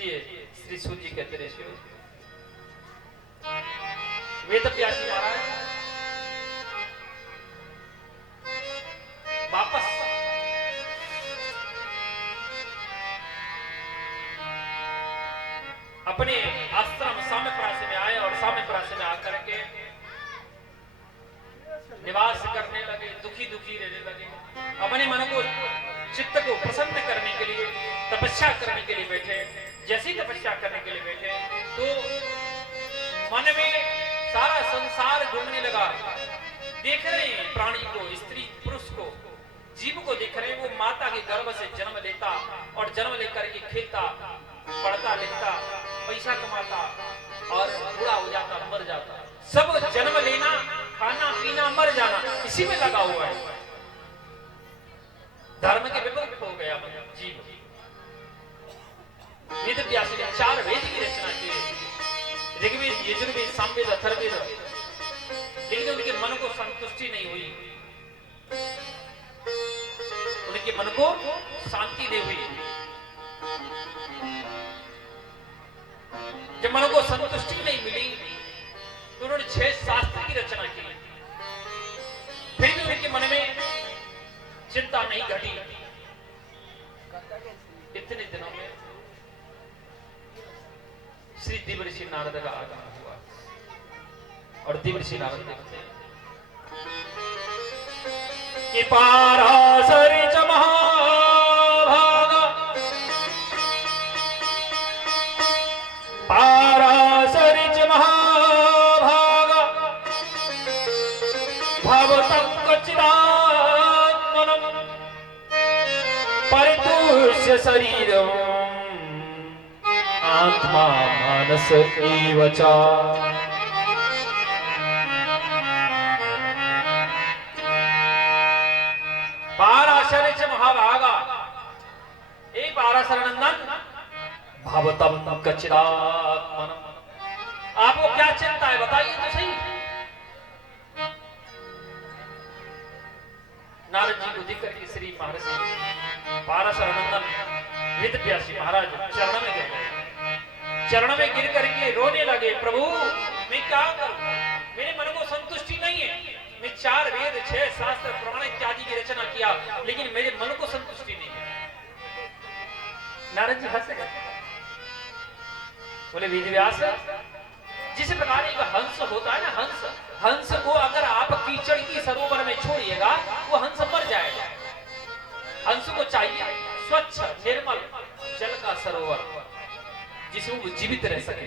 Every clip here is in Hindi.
इसलिए श्री सूत जी कहते रहे वेद व्यासी महाराज वापस अपने आश्रम साम्यप्रासी में आए और साम्यप्रासी में आकर के निवास करने लगे, दुखी दुखी रहने लगे। अपने मन को चित्त को प्रसन्न करने के लिए तपस्या करने के लिए बैठे। जैसी तपस्या करने के लिए बैठे तो मन में सारा संसार घूमने लगा। देख रहे हैं प्राणी को, स्त्री पुरुष को, जीव को देख रहे हैं। वो माता के गर्भ से जन्म लेता और जन्म लेकर के खेलता, पढ़ता लिखता, पैसा कमाता और बूढ़ा हो जाता, मर जाता। सब जन्म लेना, खाना पीना, मर जाना, इसी में लगा हुआ है। धर्म के विपरीत हो गया जीव। वेद व्यास ने 4 वेद की रचना की, ऋग्वेद, यजुर्वेद, सामवेद, अथर्ववेद। लेकिन उनके मन को संतुष्टि नहीं हुई, उनके मन को शांति नहीं हुई। जब मन को संतुष्टि नहीं मिली तो उन्होंने 6 शास्त्र की रचना की। फिर भी उनके मन में चिंता नहीं घटी। इतने दिनों में श्री देवर्षि नारद का आगमन हुआ और देवर्षि नारद कहते हैं कि पाराशरी च महाभागा, पाराशरी च महाभागा, भवतं कचिदात्मनं परितुष्य शरीरम् आत्मा मानस एव च। पाराशर च महाभागा, ए पाराशर नंदन, भवतं कचिदात्मनं, आपको क्या चिंता है बताइए तो सही। नारद जी को देख करके श्री महर्षि पाराशर नंदन वेद व्यासी महाराज चरण में गिर गए। चरण में गिर करके रोने लगे, प्रभु मैं क्या करूं, मेरे मन को संतुष्टि नहीं है। मैं 4 वेद, 6 शास्त्र, पुराण इत्यादि की रचना किया, लेकिन मेरे मन को संतुष्टि नहीं है। नारद जी हंसे, बोले वेद व्यास, जिस प्रकार एक हंस होता है ना, हंस को अगर आप कीचड़ की सरोवर में छोड़िएगा वो हंस मर जाएगा। हंस को चाहिए स्वच्छ निर्मल जल का सरोवर जिसमें वो जीवित रह सके।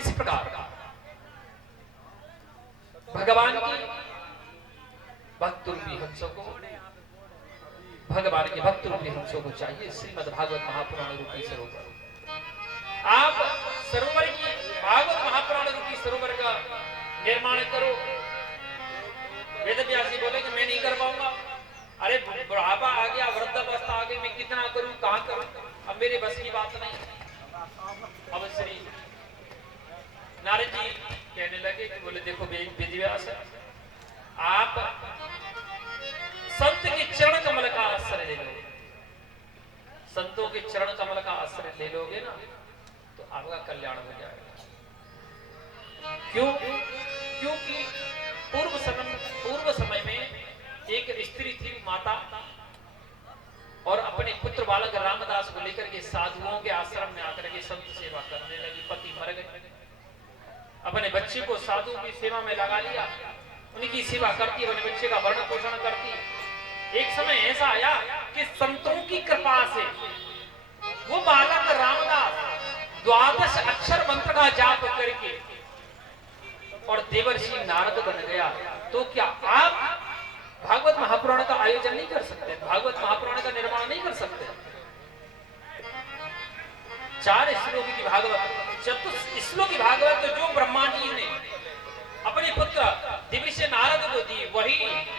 इस प्रकार भगवान की भक्त रूपी हंसों को, भगवान के भक्त रूपी हंसों को चाहिए श्रीमद् भागवत महापुराण रूपी सरोवर। आप सरोवर की, भागवत महापुराण रूपी सरोवर का निर्माण करो। वेद व्यासी बोले कि मैं नहीं कर पाऊंगा। अरे बुढ़ापा आ गया, वृद्धावस्था आ गई, मैं कितना करूं, कहां करूं, अब मेरे बस की बात नहीं। अब श्री नारद जी कहने लगे कि बोले देखो वेद व्यास, आप संत के चरण कमल का आश्रय ले लो। संतों के चरण कमल का आश्रय ले लोगे ना तो आपका कल्याण हो जाएगा। क्यों? क्योंकि पूर्व समय में एक स्त्री थी, माता, और अपने पुत्र बालक रामदास को लेकर के साधुओं के आश्रम में आकर के संत सेवा करने लगी। पति मर गए, अपने बच्चे को साधु की सेवा में लगा लिया, उनकी सेवा करती, अपने बच्चे का भरण पोषण करती। एक समय ऐसा आया कि संतों की कृपा से वो बालक रामदास 12 अक्षर मंत्र का जाप करके और देवर्षि नारद बन गया। तो क्या आप भागवत महापुराण का आयोजन नहीं कर सकते? भागवत महापुराण का निर्माण नहीं कर सकते? 4 श्लोक की भागवत, 4 श्लोक की भागवत जो ब्रह्मा जी ने अपने पुत्र देवर्षि नारद को दी, वही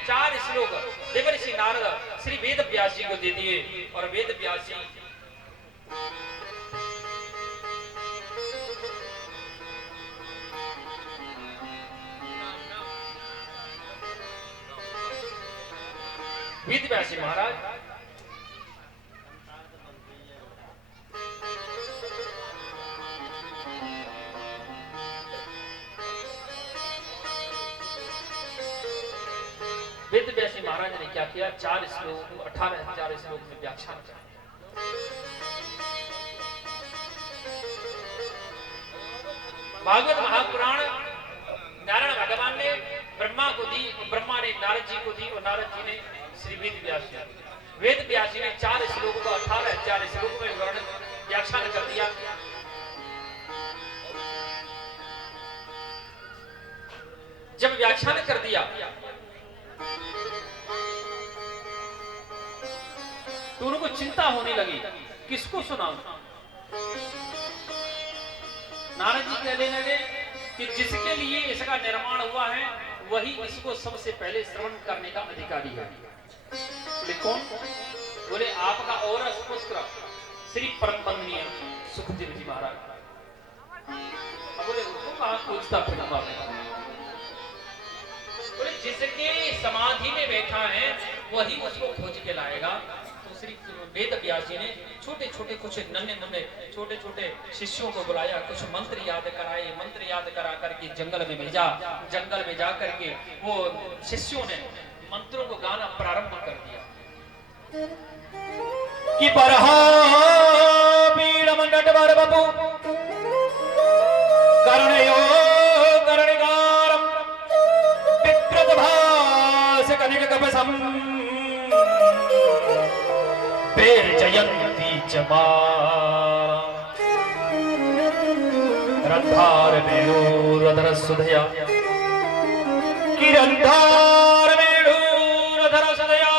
4 श्लोक देवर्षि नारद श्री वेद व्यास जी को दे दिए। और वेद व्यास जी वेद व्यासी महाराज वेद व्यासी महाराज ने क्या किया, 4 श्लोक 18,000 श्लोक में व्याख्यान किया। भागवत महापुराण नारायण भगवान ने ब्रह्मा को दी, ब्रह्मा ने नारद जी को दी और नारद जी ने श्री वेद व्यासी ने 4 श्लोक को 18,000 श्लोक में वर्णन व्याख्यान कर दिया। जब व्याख्यान कर दिया तो उनको चिंता होने लगी, किसको सुनाऊं। नारद जी कहने लगे कि जिसके लिए इसका निर्माण हुआ है वही इसको सबसे पहले श्रवण करने का अधिकारी है। कौन? बोले आपका और पुत्र श्री परम वंदनीय सुखदेव जी महाराज। अब बोले उसको कहां खोजता फिरूंगा मैं? बोले जिसके समाधि में बैठा है वही उसको खोज के लाएगा। तो श्री वेद व्यास जी ने छोटे छोटे कुछ नन्हे मुन्ने छोटे छोटे शिष्यों को बुलाया, कुछ मंत्र याद कराए, मंत्र याद करा करके जंगल में भेजा। जंगल में जा करके वो शिष्यों ने मंत्रों को गाना प्रारंभ कर दिया कि बरहा पीड़म नटवर बपु करणयो करणिकारम विकृत भास कनिक कपसम पेर जयंती चमा रंधार मेरूरधर सुधया किरंधार मेरूरधर सुधया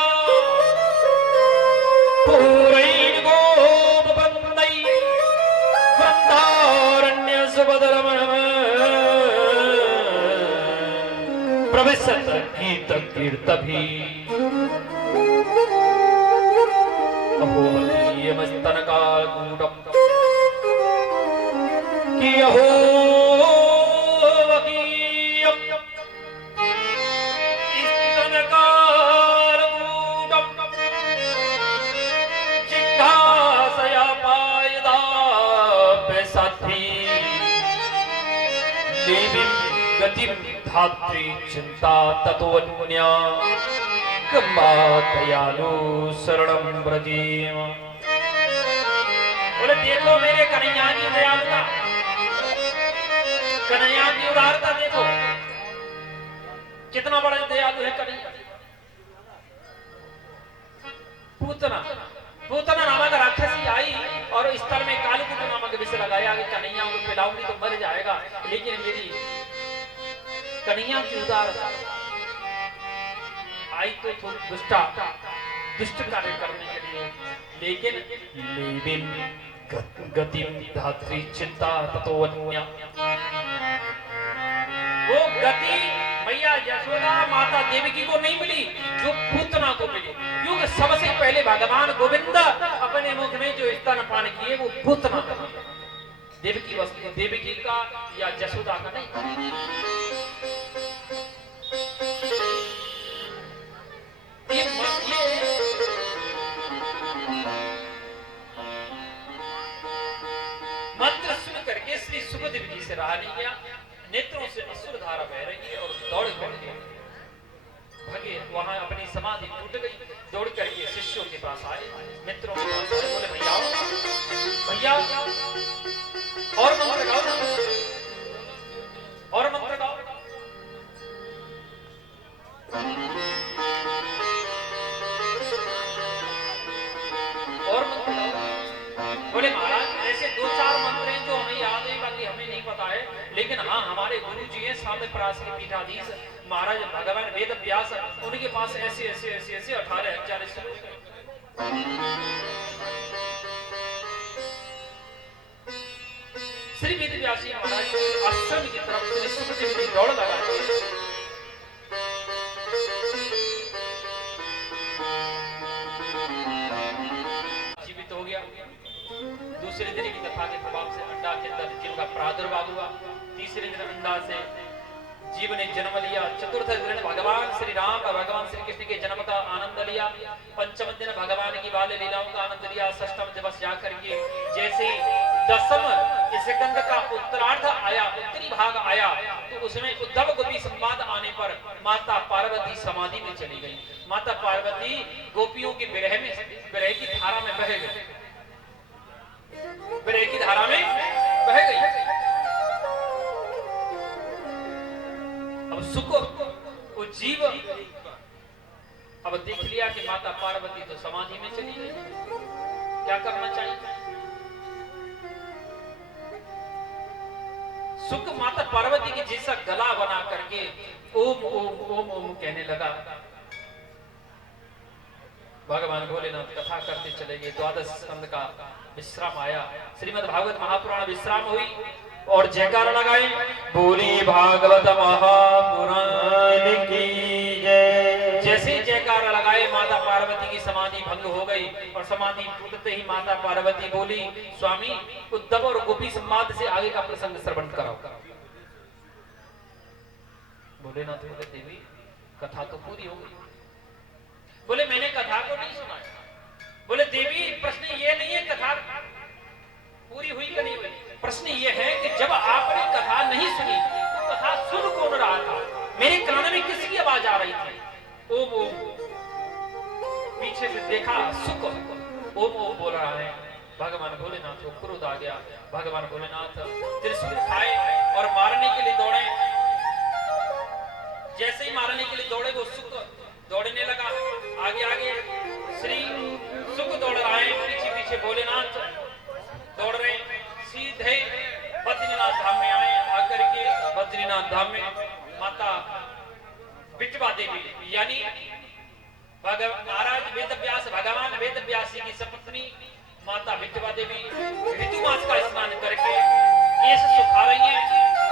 पूरैन गोप बंदई वृंदारण्य सुबदरमण प्रविशत गीत कीर्तभी अहोमस्तनकालकूटम कि अहोवकीयम स्तनकालकूटम जिज्ञासया पायदाप्यसाध्वी देवीं गतिं धात्री चिंता ततोऽन्या दयालु शरणं व्रजेम। बोले देखो मेरे कन्हैया की दयालुता, कन्हैया की उदारता देखो, कितना बड़ा दयालु है कन्हैया। पूतना नामक राक्षसी आई और स्थल में कालकूट नामक विष लगाया कि कन्हैया को पिलाऊंगी तो मर जाएगा, लेकिन मेरी कन्हैया की उदारता आई तो दुष्ट कार्य करने के लिए, लेकिन गतिम धात्री चिंता ततोऽन्या, वो गति मैया यशोदा माता देवकी को नहीं मिली जो पूतना को मिली, क्योंकि सबसे पहले भगवान गोविंद अपने मुख में जो स्तनपान किए वो पूतना का, देवकी का या यशोदा का नहीं। मंत्र सुन करके श्री सुखदेव जी से रहा नहीं गया, नेत्रों से अश्रु धारा बह रही है और दौड़ भागे वहां अपनी समाधि टूट गई। दौड़ करके शिष्यों के पास आए, मित्रों के पास आए, बोले भैया और मंत्र गाओ ना, और मंत्र गाओ। बोले महाराज ऐसे 2-4 मंत्र हैं जो हमें याद है, बाकी हमें नहीं पता है, लेकिन हाँ हमारे गुरु जी हैं स्वामी प्रास के पीठाधीश महाराज भगवान वेद व्यास, उनके पास ऐसे 18,000 श्लोक हैं। श्री वेद व्यास जी महाराज आश्रम की तरफ से सुखदेव जी दौड़ लगा जीवित हो गया। दूसरे दिन की कथा के प्रभाव से अंडा के अंदर जीव का प्रादुर्भाव हुआ। तीसरे दिन अंडा से जीव ने जन्म लिया। चतुर्थ दिन भगवान श्री राम और भगवान श्री कृष्ण के जन्म का आनंद लिया। पंचम दिन भगवान की बाल लीलाओं का आनंद लिया। षष्ठम दिवस जाकर के जैसे दसम स्कंद का उत्तरार्ध आया, उत्तरी भाग आया, तो उसमें उद्धव गोपी संवाद आने पर माता पार्वती समाधि में चली गई। माता पार्वती गोपियों की विरह की धारा में बह गई, विरह की धारा में बह गई। अब सुख वो जीव अब देख लिया कि माता पार्वती तो समाधि में चली गई, क्या करना चाहिए? सुख माता पार्वती के जैसा गला बना करके ओम ओम ओम ओम कहने लगा। भगवान भोलेनाथ कथा करते चले गए। द्वादश स्कंद का विश्राम आया, श्रीमद् भागवत महापुराण विश्राम हुई और जयकारा लगाए, बोली भागवत महापुराण की जय। जैसे जयकारा लगाए माता पार्वती की समाधि भंग हो गई और समाधि टूटते ही माता पार्वती बोली, स्वामी उद्धव और गोपी संवाद से आगे का प्रसंग श्रवण कराओ। भोलेनाथ बोले, देवी कथा तो पूरी हो गई। बोले, मैंने कथा को नहीं सुना। बोले, देवी प्रश्न ये नहीं है कथा पूरी हुई कि नहीं हुई, प्रश्न ये है कि जब आपने कथा नहीं सुनी तो कथा सुन कौन रहा था? मेरे कान में किसकी आवाज आ रही थी? ओम ओम। पीछे से देखा सुख ओम ओम बोल रहा है। भगवान भोलेनाथ को क्रोध आ गया। भगवान भोलेनाथ त्रिशूल खाए और मारने के लिए दौड़े। जैसे ही मारने के लिए दौड़े वो सुख दौड़ने लगा, आगे आगे श्री सुख दौड़ रहा है, पीछे पीछे भोलेनाथ दौड़ रहे। सीधे बद्रीनाथ धाम में आए। आकर के बद्रीनाथ धाम में माता विठवा देवी यानी महाराज वेदव्यास, भगवान वेदव्यास की सपत्नी माता विठवा देवी ऋतु मास का स्नान करके केश सुखा रही हैं,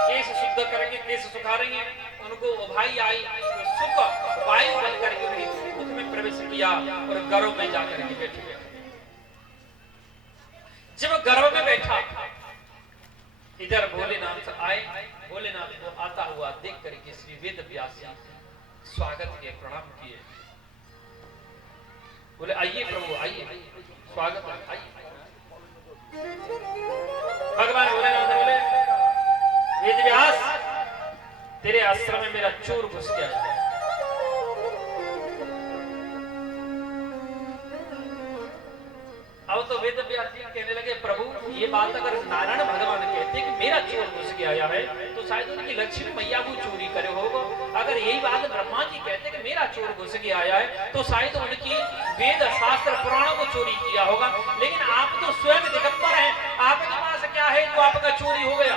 केश शुद्ध करके केश सुखा रही हैं। उनको भाई आई सुख वायु बन करके उनके मुख में प्रवेश किया और गर्भ में जाकर के बैठ गया। जब गर्भ में बैठा इधर भोलेनाथ आए। भोलेनाथ को आता हुआ देख करके श्री वेदव्यास स्वागत किए, प्रणाम किए। बोले, आइए प्रभु आइए, स्वागत है, आइए। भगवान भोलेनाथ बोले, वेदव्यास तेरे आश्रम में मेरा चोर घुस गया है। अब तो वेदव्यास जी कहने लगे, प्रभु ये बात अगर नारायण भगवान कहते कि मेरा चोर घुस गया है तो शायद उनकी लक्ष्मी मैया को चोरी करे होगा। अगर यही बात ब्रह्मा जी कहते कि मेरा चोर घुस गया है तो शायद उनकी वेद शास्त्र पुराणों को चोरी किया होगा। लेकिन आप तो स्वयं दिगंबर हैं, आपके पास क्या है जो आपका चोरी हो गया?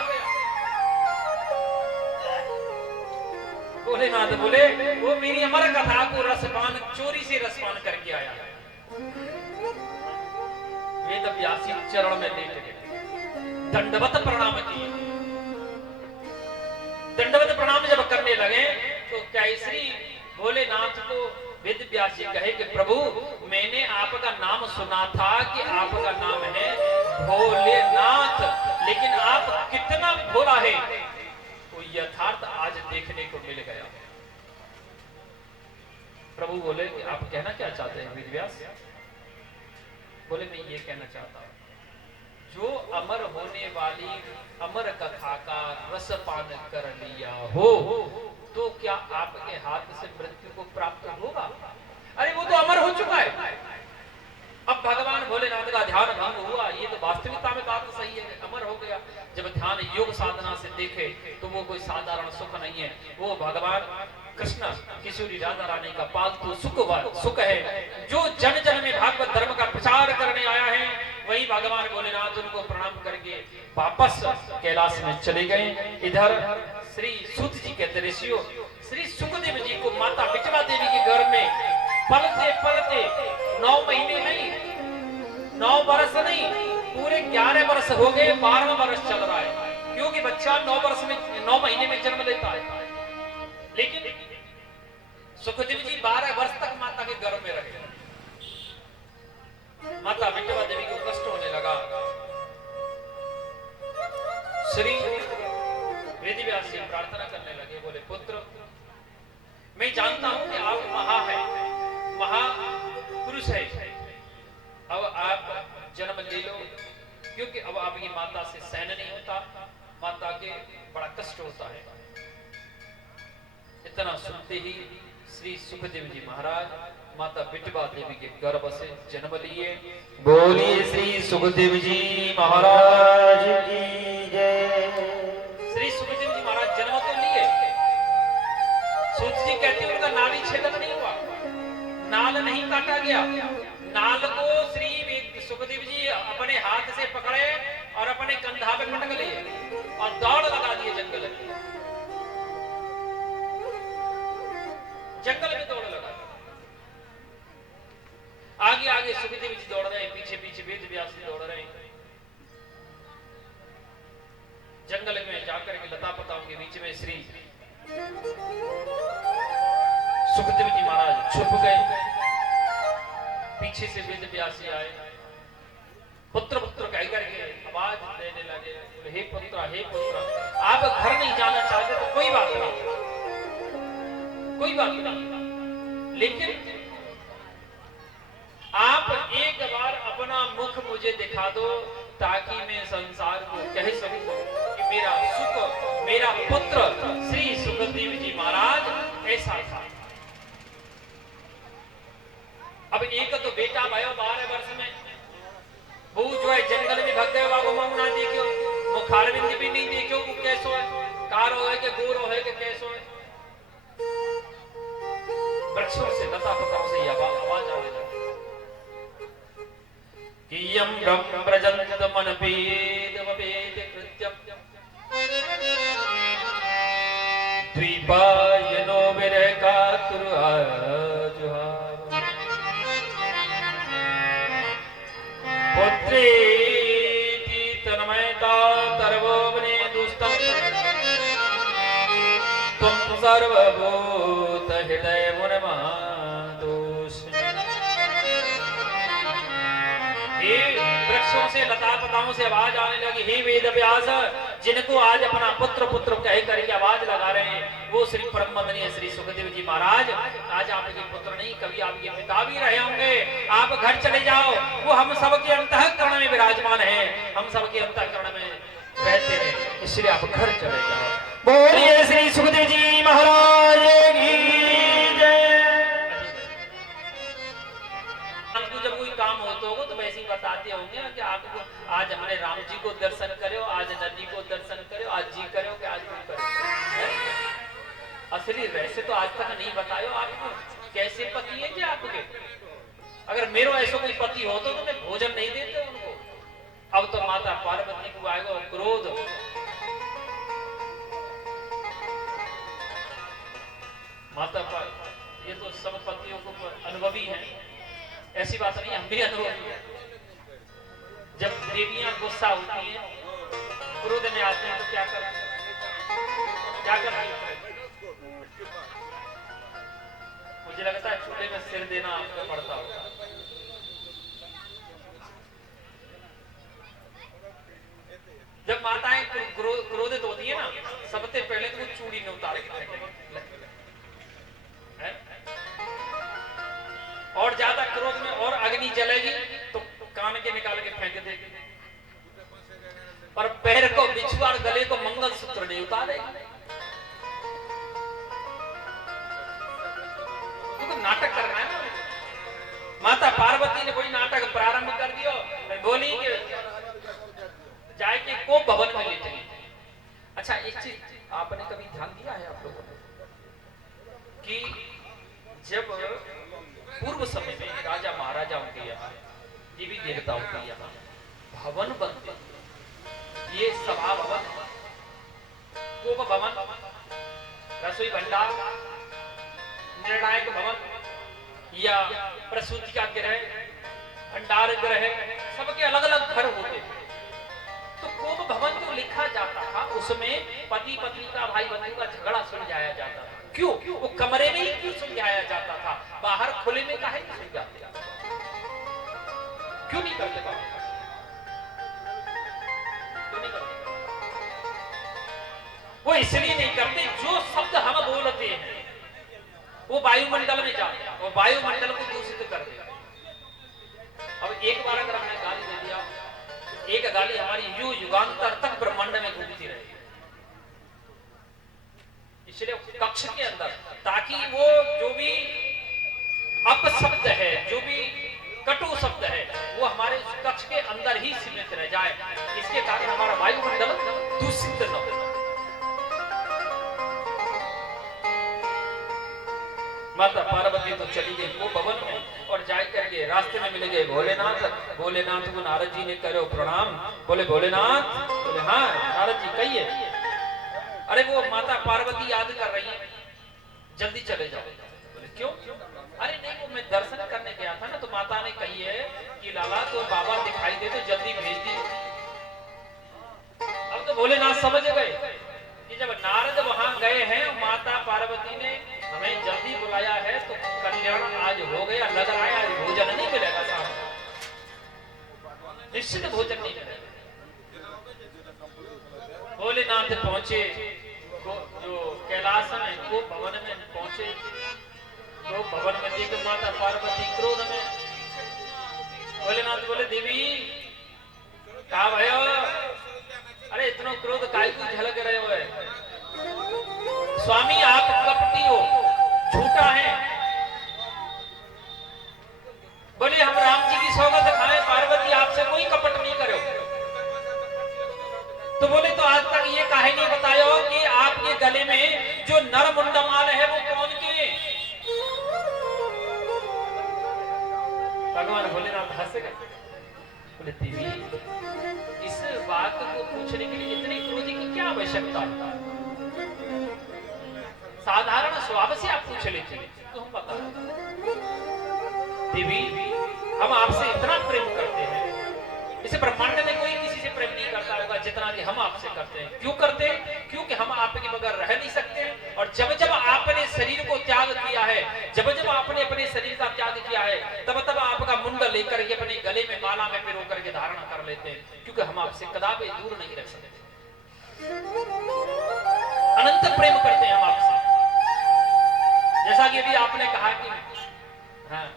भोलेनाथ बोले, वो मेरी अमर कथा को रसपान चोरी से रसपान करके आया है। वेदव्यास चरण में लेट गए, दंडवत प्रणाम किए। दंडवत प्रणाम जब करने लगे तो कैसरी भोलेनाथ को वेदव्यास जी कहे कि प्रभु मैंने आपका नाम सुना था कि आपका नाम है भोलेनाथ, लेकिन आप कितना भोला है वो यथार्थ आज देखने को मिल गया। प्रभु बोले कि आप कहना क्या चाहते हैं वेदव्यास? बोले, मैं ये कहना चाहता हूं, जो अमर होने वाली अमर कथा का रसपान कर लिया हो तो क्या आपके हाथ से मृत्यु को प्राप्त होगा? अरे वो तो अमर हो चुका है। अब भगवान भोलेनाथ का ध्यान भंग हुआ। ये तो वास्तविकता में बात सही है, अमर हो गया। जब ध्यान योग साधना से देखे तो वो कोई साधारण सुख नहीं है, वो भगवान कृष्ण किशोरी राधा रानी का पालतू सुख है जो जन जन में भागवत धर्म का प्रचार करने आया है। वही भगवान भोलेनाथ उनको प्रणाम करके वापस कैलाश में चले गए। इधर श्री सूत जी कहते ऋषियों, श्री सुखदेव जी को माता विठवा देवी के घर में पलते पलते 9 महीने नहीं, 9 वर्ष नहीं, पूरे 11 वर्ष हो गए, 12वां वर्ष चल रहा है। क्योंकि बच्चा 9 महीने में जन्म लेता है। लेकिन सुखदेव जी 12 वर्ष तक माता के गर्भ में रहे। माता विठवा देवी को कष्ट होने लगा। श्री वेदव्यास जी प्रार्थना करने लगे, बोले, पुत्र मैं जानता हूं कि आप महापुरुष है, अब आप जन्म ले लो, क्योंकि अब आपकी माता से सहन नहीं होता, माता के बड़ा कष्ट होता है। इतना सुनते ही श्री सुखदेव जी महाराज माता बिटवा देवी के गर्भ से जन्म लिए। बोलिए श्री सुखदेव जी महाराज की जय। श्री सुखदेव जी महाराज जन्म तो लिए, सूत जी कहते हैं उनका नाभि छेदन नहीं हुआ, नाल नहीं काटा गया। नाल को श्री सुखदेव जी अपने हाथ से पकड़े और अपने कंधा पे पटक लिए और दौड़ लगा दिए जंगल में। जंगल में दौड़ लगा, आगे आगे सुखदेव जी दौड़ रहे हैं, पीछे पीछे वेद व्यास जी दौड़ रहे हैं। जंगल में जाकर के लता पताओं के बीच में श्री सुखदेव जी महाराज छुप गए। पीछे से वेद व्यास जी आए, पुत्र पुत्र कह करके आवाज देने लगे, हे पुत्र आप घर नहीं जाना चाहते तो कोई बात नहीं, कोई बात नहीं, लेकिन आप एक बार अपना मुख मुझे दिखा दो ताकि मैं संसार को कह सकूं कि मेरा सुख, मेरा पुत्र श्री सुखदेव जी महाराज ऐसा था। अब एक तो बेटा भयो 12 वर्ष में, वो जो है जंगल में भग गए, बाबू मामू ना देखियो, मुखारविंद भी नहीं देखियो वो कैसो है, कारो है कि गोरो है कि कैसो है। वृक्षों से लता पताओं से आवाज आने लगी कि यम ब्रह्म प्रजनत मन वेद वेद कृत्यम द्वीपायनो विरका तुरुजुहा पुत्रेति तन्मयता तरवोवने दुस्तम तुम सर्वभूत हृदय मुनमादोष। हे वृक्षों से लता पताओं से आवाज आने लगी, हे वेद व्यास जिनको आज अपना पुत्र पुत्र कह करके आवाज लगा रहे हैं वो श्री परम वंदनीय श्री सुखदेव जी महाराज आज आपके पुत्र नहीं, कभी आपके पिता भी रहे होंगे। आप घर चले जाओ, वो हम सबके अंतःकरण में विराजमान है, हम सबके अंतःकरण में रहते हैं, इसलिए आप घर चले जाओ। बोलिए श्री सुखदेव जी महाराज की जय। आपको जब कोई काम होता होगा तो वैसे ही बताते होंगे कि आपको आज हमारे राम जी को दर्शन करो, आज नदी को दर्शन करो, आज जी करो कि आज कोई करो। असली वैसे तो आज तक नहीं बतायो आपको कैसे पति है कि आपके। अगर मेरे ऐसा कोई पति होता तो मैं भोजन नहीं देते उनको। अब तो माता पार्वती को आएगा क्रोध, माता ये तो सब पतियों को अनुभवी है, ऐसी बात नहीं, हम भी अनुभवी है। जब देवियां गुस्सा होती हैं, क्रोध में आते हैं तो क्या करते हैं? मुझे लगता है चूल्हे में सिर देना आपको पड़ता होगा। जब माताएं क्रोधित होती है ना, सबसे पहले तो वो चूड़ी में उतार के और ज्यादा क्रोध में और अग्नि जलेगी तो कान के निकाल के फेंक देगी, और पैर को बिछुआ और गले को मंगलसूत्र नहीं उतारेगी। तो नाटक करना है ना। माता पार्वती ने कोई नाटक प्रारंभ कर दिया, बोली कि जाए के को भवन में ले चली। अच्छा एक चीज आपने कभी ध्यान दिया है आप लोगों ने कि जब पूर्व समय में राजा महाराजाओं के यहाँ, देवी देवताओं के यहाँ भवन बनते, ये सभा भवन, कोप भवन, रसोई भंडार, निर्णायक भवन या प्रसूति का गृह, भंडार गृह, सबके अलग अलग घर होते। तो कोप भवन जो लिखा जाता था उसमें पति पत्नी का, भाई बंधु का झगड़ा सुलझाया जाता था। क्यों? वो कमरे में ही क्यों सुलझाया जाता था? बाहर खुले में काहे नहीं सुलझाते? क्यों नहीं करते? क्यों नहीं करते? वो इसलिए नहीं करते, जो शब्द हम बोलते हैं वो वायुमंडल में जाते हैं और वायुमंडल को दूषित करते हैं। अब एक बार अगर हमने गाली दे दिया, एक गाली हमारी युगांतर तक ब्रह्मांड में घूमती रहेगी। इसलिए कक्ष के अंदर, ताकि वो जो भी अपशब्द है, जो भी कटु शब्द है, वो हमारे उस कक्ष के अंदर ही सीमित रह जाए। इसके कारण हमारा वायुमंडल दूषित न हो। माता पार्वती तो चली गई वो भवन में और जाए करके रास्ते में मिल गए भोलेनाथ। भोलेनाथ को नारद जी ने करो प्रणाम। बोले भोलेनाथ? बोले हाँ नारद जी कहिए। अरे वो माता पार्वती याद कर रही है, जल्दी चले जाओ। बोले क्यों? अरे नहीं, वो मैं दर्शन करने गया था ना, तो माता ने कही है कि लाला तो बाबा दिखाई दे तो जल्दी भेज दी। अब तो भोलेनाथ समझ गए कि जब नारद वहां गए हैं, माता पार्वती ने हमें जल्दी बुलाया है, तो कल्याण आज हो गया। लग रहा है आज भोजन नहीं मिलेगा साहब, निश्चित भोजन नहीं मिलेगा। भोलेनाथ पहुंचे जो कैलाश में, वो भवन में पहुंचे। तो भवन में देख माता पार्वती क्रोध में। भोलेनाथ बोले देवी कहा भयो? अरे इतना क्रोध काय को झलक रहे हो? स्वामी आप कपटी हो, झूठा है। बोले हम राम जी की सौगंध खाएं, पार्वती आपसे कोई कपट नहीं करो। तो बोले तो आज तक ये काहे नहीं बताया कि आपके गले में जो नर मुंडमाल है वो कौन के? भगवान भोलेनाथ हंस गए। बोले देवी इस बात को पूछने के लिए इतने क्रोधी की क्या आवश्यकता? साधारण स्वभाव से आप पूछ लेते तो हम बता। देवी हम आपसे इतना प्रेम करते हैं, इस ब्रह्मांड में कोई किसी से प्रेम नहीं करता होगा जितना कि हम आपसे करते हैं। क्यों करते हैं? क्योंकि हम आपके बगैर रह नहीं सकते। और जब जब आपने शरीर को त्याग किया है, जब जब आपने अपने शरीर का त्याग किया है, तब तब आपका मुंड लेकर के अपने गले में माला में पिरो करके धारण कर लेते हैं, क्योंकि हम आपसे कदापि दूर नहीं रह सकते। अनंत प्रेम करते हैं हम आपसे। जैसा कि अभी आपने कहा कि हाँ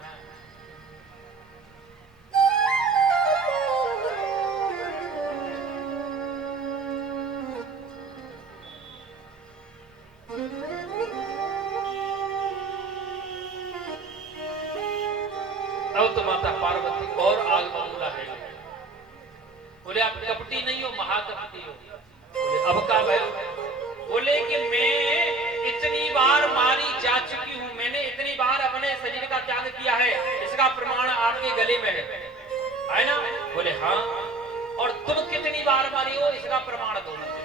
अब तो माता पार्वती और आग बबूला है। बोले आप कपटी नहीं हो, महाकपटी हो। बोले अब का भयो? बोले कि मैं इतनी बार मारी जा चुकी हूं, मैंने इतनी बार अपने शरीर का त्याग किया है, इसका प्रमाण आपके गले में है ना? बोले हाँ। और तुम कितनी बार मारी हो, इसका प्रमाण दो मुझे।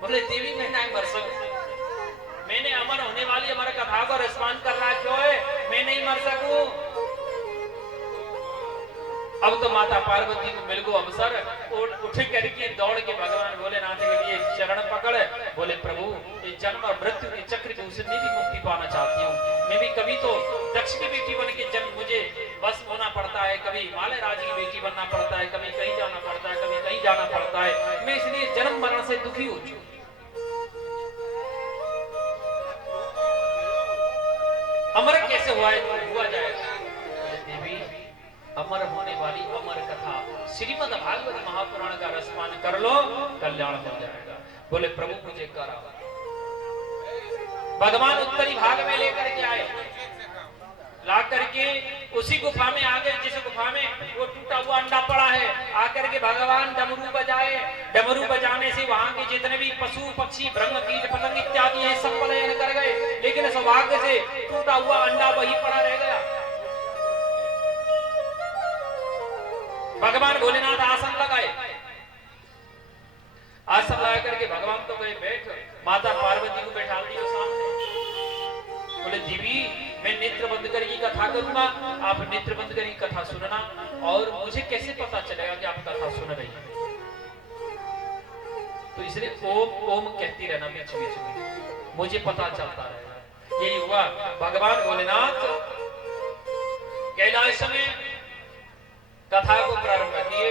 बोले देवी मैं नहीं मर सकूं, मैंने अमर होने वाली अमर कथा को रिस्पॉन्ड कर रहा क्यों है? मैं नहीं मर सकूं। अब तो माता पार्वती को मिल गो अवसर, उठ करके दौड़ के भगवान भोलेनाथ के लिए चरण पकड़। बोले प्रभु इस जन्म और मृत्यु के चक्र से मैं भी मुक्ति पाना चाहती हूँ। मैं भी कभी तो दक्ष की बेटी बन के जन्म मुझे बस होना पड़ता है, कभी हिमालय राज की बेटी बनना पड़ता है, कभी कहीं जाना पड़ता है, कभी कहीं जाना पड़ता है। मैं इसलिए जन्म मरण से दुखी हो चुकी। अमर कैसे हुआ जाएगा? देवी अमर होने वाली अमर कथा श्रीमद् भागवत महापुराण का रसपान कर लो, कल्याण हो जाएगा। बोले प्रभु मुझे करा। भगवान उत्तरी भाग में लेकर के आए, ला करके उसी गुफा में आ गए जिस गुफा में वो टूटा हुआ अंडा पड़ा है। आकर के भगवान डमरू बजाए। डमरू बजाने से वहां के जितने भी पशु पक्षी ब्रह्म कीट पतंग इत्यादि हैं सब पलायन कर गए, लेकिन सौभाग्य से टूटा हुआ अंडा वही पड़ा रह गया। भगवान भोलेनाथ आसन लगाए। आसन लगा करके भगवान तो गए बैठ, माता पार्वती को बैठा दिया सामने। बोले देवी मैं नेत्र बंद करके कथा करूंगा, आप नेत्र बंद करके कथा सुनना। और मुझे कैसे पता चलेगा कि आप कथा सुन रही हैं? तो इसलिए ओम ओम कहती रहना बीच बीच में, मुझे पता चलता रहेगा। यही हुआ। भगवान भोलेनाथ कैलाश में कथा को प्रारंभ किए।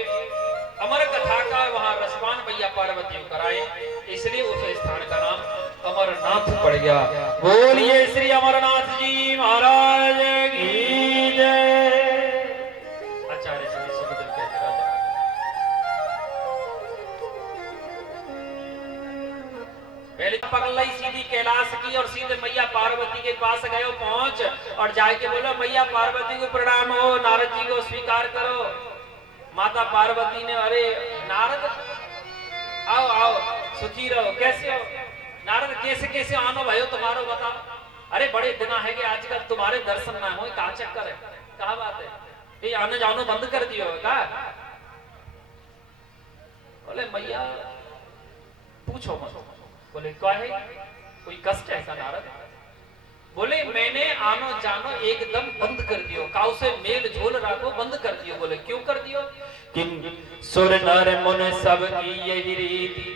अमर कथा का वहां रसपान भैया पार्वती को कराए, इसलिए उस स्थान का नाम अमरनाथ पड़ गया। बोलिए श्री अमरनाथ जी महाराज की जय। आचार्य श्री सुखदेव कहते राजा पहले पगलाई सीधी कैलाश की और सीधे मैया पार्वती के पास गए पहुंच और जाके बोलो मैया पार्वती को प्रणाम हो, नारद जी को स्वीकार करो। माता पार्वती ने, अरे नारद आओ आओ सुखी रहो, कैसे हो नारद, कैसे कैसे आनो भयो तुम्हारो बताओ। अरे बड़े दिन है कि आजकल तुम्हारे दर्शन ना हो, कहा चक्कर है, कहा बात है, ये आने जानो बंद कर दियो का। बोले मैया पूछो मत। बोले क्या है, कोई कष्ट है ऐसा नारद? बोले मैंने आनो जानो एकदम बंद कर दियो, काउ से मेल झोल रखो बंद कर दियो। बोले क्यों कर दियो? कि सुर नर मुन सब की यही रीति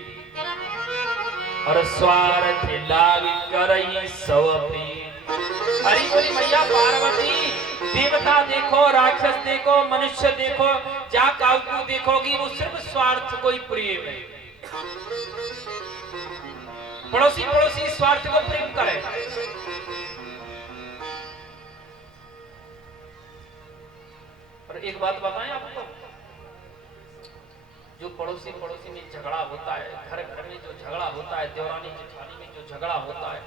और स्वार्थ लाग करई सब प्रीति। हरि बोली मैया पार्वती, देवता देखो, राक्षस देखो, मनुष्य देखो, जा काउ को देखोगी वो सिर्फ स्वार्थ को ही प्रिय है। पड़ोसी पड़ोसी स्वार्थ को प्रेम करे। और एक बात बताएं आपको, जो पड़ोसी पड़ोसी में झगड़ा होता है, घर घर में जो झगड़ा होता है, देवरानी जेठानी में जो झगड़ा होता है,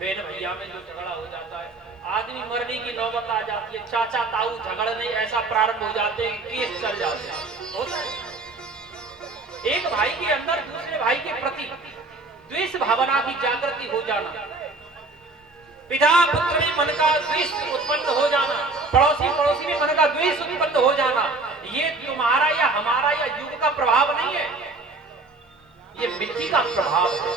बहन भैया में जो झगड़ा हो जाता है, आदमी मरने की नौबत आ जाती है, चाचा ताऊ झगड़ने ऐसा प्रारंभ हो जाते हैं, केस चल जाते हैं, होता है। एक भाई के अंदर दूसरे भाई के प्रति द्वेष भावना की जागृति हो जाना, पिता पुत्र में मन का द्वेष उत्पन्न हो जाना, पड़ोसी पड़ोसी में मन का द्वेष उत्पन्न हो जाना, ये तुम्हारा या हमारा या युग का प्रभाव नहीं है, ये मिट्टी का प्रभाव है,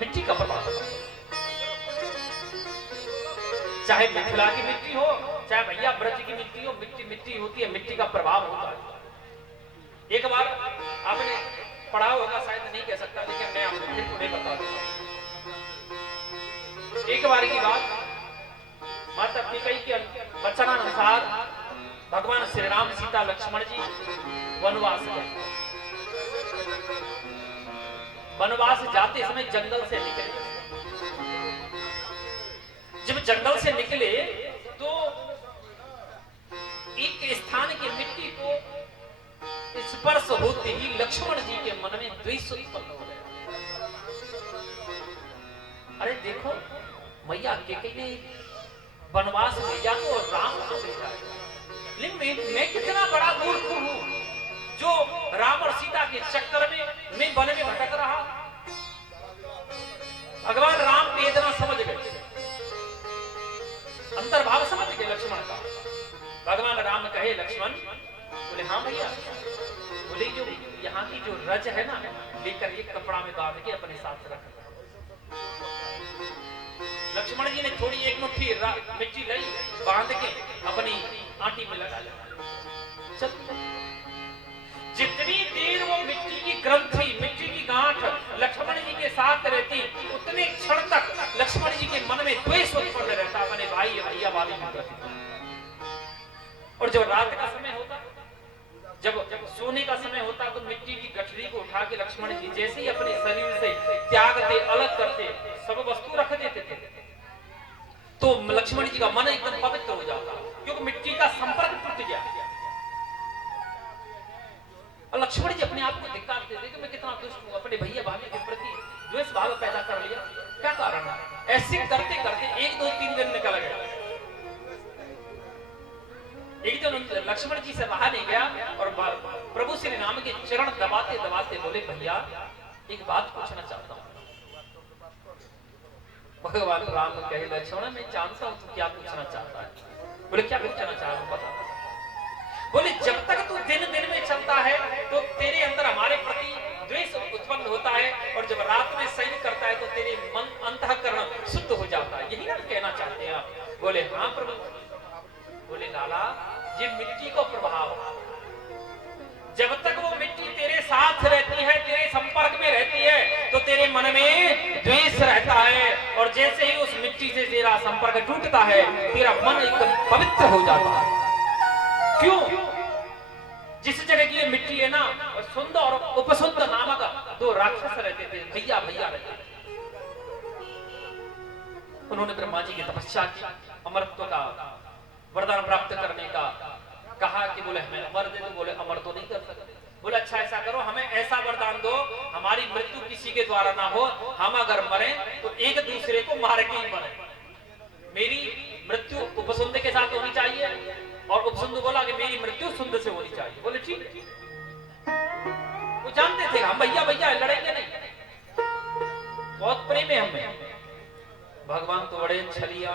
मिट्टी का प्रभाव है। चाहे मिथिला की मिट्टी हो, चाहे भैया ब्रज की मिट्टी हो, मिट्टी मिट्टी होती है, मिट्टी का प्रभाव होता है। एक बार आपने पढ़ा होगा, शायद नहीं कह सकता, लेकिन मैं आपको फिर थोड़े बता दूंगा। एक बार की बात, माता कैकेयी के वचनानुसार भगवान श्री राम सीता लक्ष्मण जी वनवास गए। वनवास जाते समय जंगल से निकले। जब जंगल से निकले तो एक स्थान की मिट्टी को स्पर्श होते ही लक्ष्मण जी के मन में द्वेष उत्पन्न हो गया। अरे देखो, मैया कैकेयी ने वनवास भेजा तो राम को भेजा, लेकिन मैं कितना बड़ा मूर्ख हूं जो राम और सीता के चक्कर में मैं वन में भटक रहा। भगवान राम वेदना समझ गए, अंतर्भाव समझ गए लक्ष्मण का। भगवान राम कहे लक्ष्मण, बोले हाँ भैया। बोले जो यहाँ की जो रज है ना, लेकर एक कपड़ा में बांध के अपने साथ रख। लक्ष्मण जी ने थोड़ी एक मुट्ठी मिट्टी लाई, बांध के अपनी आंटी में लगा लिया। चल जितनी देर वो मिट्टी की ग्रंथि, मिट्टी की गांठ लक्ष्मण जी के साथ रहती, उतने क्षण तक लक्ष्मण जी के मन में द्वेष उत्पन्न रहता अपने भाई भैया वाली के प्रति। और जब रात का समय होता, जब सोने का समय होता, तो मिट्टी की गठरी को उठा के लक्ष्मण जी जैसे ही अपने शरीर से त्यागते, अलग करते, सब वस्तु रख देते थे, तो लक्ष्मण जी का मन एकदम पवित्र हो जाता, क्योंकि मिट्टी का संपर्क टूट गया। और लक्ष्मण जी अपने आप को धिक्कार देते कि मैं कितना दुष्ट हूं, अपने भैया भाभी के प्रति द्वेष भाव पैदा कर लिया, क्या कारण है? ऐसे करते करते 1 2 3 दिन निकल गया। एक दिन लक्ष्मण जी से रहा नहीं गया और प्रभु श्री राम के चरण दबाते दबाते बोले, भैया एक बात पूछना चाहता हूं। भगवान राम कहे, लक्ष्मण मैं जानता हूं तू क्या पूछना चाहता है। बोले क्या पूछना चाह रहा हूं, बता। बोले जब तक तू दिन दिन में चलता है तो तेरे अंदर हमारे प्रति द्वेष उत्पन्न होता है, और जब रात में शयन करता है तो तेरे मन अंतःकरण शुद्ध हो जाता है, यही ना कहना चाहते हैं आप? बोले हाँ प्रभु। बोले लाला, ये मिट्टी को प्रभाव, जब तक वो मिट्टी तेरे साथ रहती है, तेरे संपर्क में रहती है, तो तेरे मन में द्वेष रहता है, और जैसे ही उस मिट्टी से तेरा संपर्क टूटता है, तेरा मन एकदम पवित्र हो जाता है। क्यों? जिस जगह की ये मिट्टी है ना, सुंद और उपसुंद नामक 2 राक्षस रहते थे, भैया भैया रहते थे। उन्होंने ब्रह्मा जी की तपस्या की, अमरत्व का वरदान प्राप्त करने का, कहा कि बोले हमें अमर दे दो। बोले अमर तो नहीं कर सकते, बोले अच्छा ऐसा करो, हमें ऐसा वरदान दो, हमारी मृत्यु किसी के द्वारा ना हो, हम अगर मरे तो एक दूसरे को मार के ही मरे। मेरी मृत्यु उपसुंद के साथ होनी चाहिए, और उपसुंद बोला कि मेरी मृत्यु सुंद से होनी चाहिए। बोले ठीक है। वो जानते थे हम भैया भैया लड़ेंगे नहीं, बहुत प्रेम है हमें। भगवान तो बड़े छलिया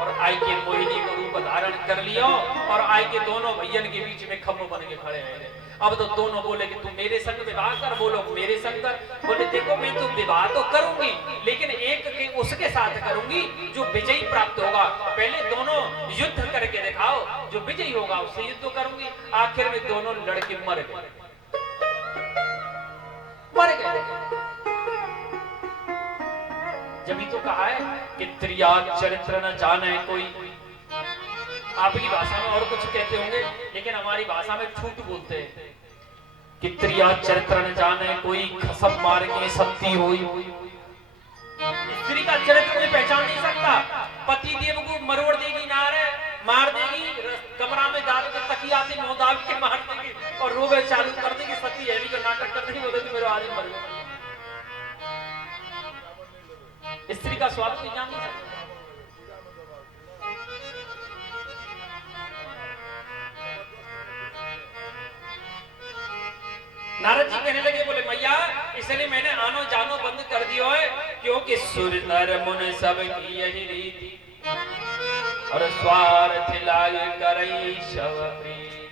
और आई के मोहिनी को रूप धारण कर लिया, और आई के दोनों भैयन के बीच में खम्भ बन के खड़े हैं। अब तो दोनों बोले कि तू मेरे संग विवाह कर, बोलो मेरे संग कर। बोले देखो मैं तो विवाह तो करूंगी, लेकिन एक के उसके साथ करूंगी जो विजयी प्राप्त होगा। पहले दोनों युद्ध करके दिखाओ, जो विजयी होगा उससे युद्ध करूंगी। आखिर में दोनों लड़के मर गए, मर गए। जब तो कहा है कि त्रिया चरित्र न जाने कोई, आपकी भाषा में और कुछ कहते होंगे, लेकिन हमारी भाषा में छूट बोलते हैं कि त्रिया चरित्र न जाने कोई, खसम मार के सत्ती हुई। स्त्री का चरित्र कोई पहचान नहीं सकता। पति देव को मरोड़ देगी, नारे मार देगी, कमरा में डाल के तकिया से मुंह डाल के मार देगी, और रोवे चालू कर देगी, सती है भी का नाटक कर देगी, बोलेगी मेरा आदमी मर गया। स्त्री का स्वाद कोई जान नहीं सकता। नारद जी कहने लगे, बोले मैया इसलिए मैंने आनो जानो बंद कर दिया है, क्योंकि सुर नर मुन सब की यही रीति, और स्वार्थ लाग करई शव प्रीति।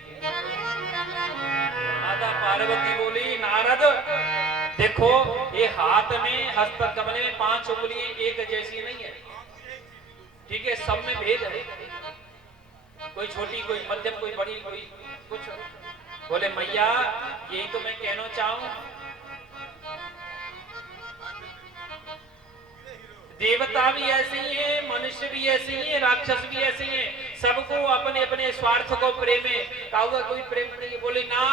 माता पार्वती बोली नारद देखो, ये हाथ में हस्त कमले में 5 उंगलियां एक जैसी नहीं है, ठीक है, सब में भेद है, कोई छोटी कोई मध्यम कोई बड़ी कोई कुछ। बोले मैया यही तो मैं कहना चाहूं, देवता भी ऐसे ही है, मनुष्य भी ऐसे ही है, राक्षस भी ऐसे ही है, सबको अपने अपने स्वार्थ को प्रेम है, काहुआ कोई प्रेम नहीं। बोले ना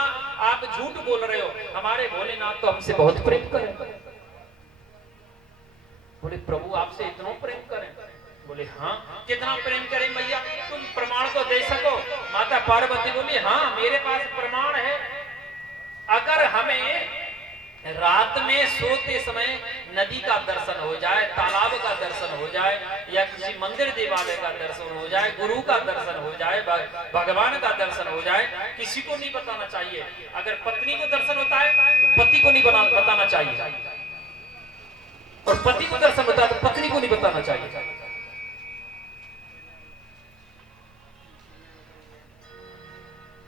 आप झूठ बोल रहे हो, हमारे भोलेनाथ तो हमसे बहुत प्रेम करें। बोले प्रभु आपसे इतना प्रेम करें? बोले हाँ। कितना प्रेम करें मैया, तुम प्रमाण तो दे सको? माता पार्वती बोली हाँ मेरे पास प्रमाण है। अगर हमें रात में सोते समय नदी का दर्शन हो जाए, तालाब का दर्शन हो जाए, या किसी मंदिर देवालय का दर्शन हो जाए, गुरु का दर्शन हो जाए, भगवान का दर्शन हो जाए, किसी को नहीं बताना चाहिए। अगर पत्नी को दर्शन होता है तो पति को नहीं बताना चाहिए, और पति को दर्शन होता है तो पत्नी को नहीं बताना चाहिए।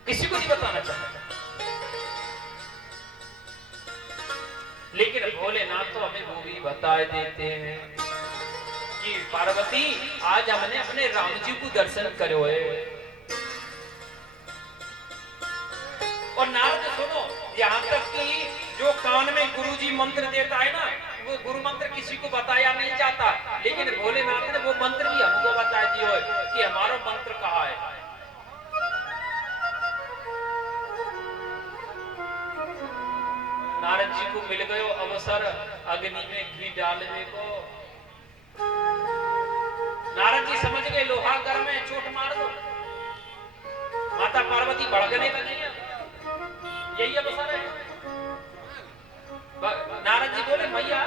किसी को नहीं बताना चाहिए। लेकिन भोलेनाथ तो हमें वो भी बता देते हैं कि पार्वती आज हमने अपने राम जी को दर्शन करो है। और नारद सुनो, यहाँ तक कि जो कान में गुरुजी मंत्र देता है ना, वो गुरु मंत्र किसी को बताया नहीं जाता, लेकिन भोलेनाथ ने वो मंत्र भी हमको बता दिया है कि हमारा मंत्र कहाँ है। नारद जी को मिल गयो अवसर अग्नि में घी डालने को। नारद जी समझ गए लोहा गर्म में चोट मार दो, माता पार्वती भड़कने लगी है, यही अवसर है। नारद जी बोले मैया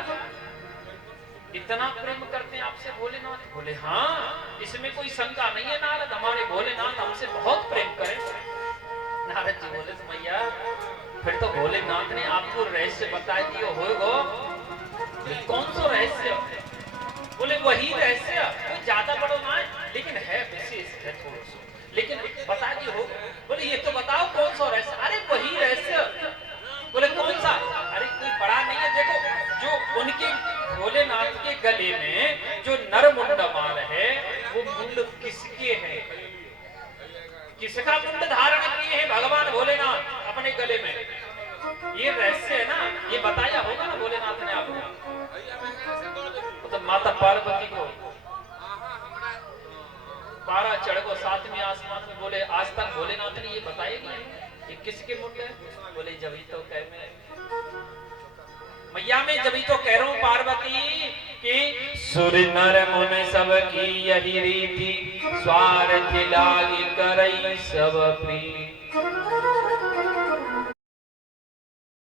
इतना प्रेम करते हैं आपसे भोलेनाथ? बोले हाँ इसमें कोई शंका नहीं है नारद, हमारे भोलेनाथ हमसे बहुत प्रेम करें। नारद जी बोले तो मैया फिर तो भोलेनाथ ने आपको रहस्य बता दिया होगा। कौन सा रहस्य? बोले वही रहस्य, कोई ज्यादा बड़ा ना है लेकिन है विशेष है थोड़ा सा, लेकिन बता दिया हो। बोले ये तो बताओ कौन सा रहस्य? अरे वही रहस्य। बोले कौन सा? अरे कोई बड़ा नहीं है, देखो जो उनके भोलेनाथ के गले में जो नर मुंड माल है वो मुंड किसके है, किसका मुंड धारण किए हैं भगवान भोलेनाथ अपने गले में? ये रहस्य है ना, ये बताया होगा ना भोलेनाथ ने आपको। तो माता पार्वती को 12 चढ़ को 7वें आसमान में बोले आज तक भोलेनाथ ने ये बताया नहीं कि किसके मुंड है? बोले जभी तो कह मैं मैया में जभी तो कह रहा हूं पार्वती कि सुर नर मुन सब की यही रीति, स्वार्थ लागी करई सब प्रीति।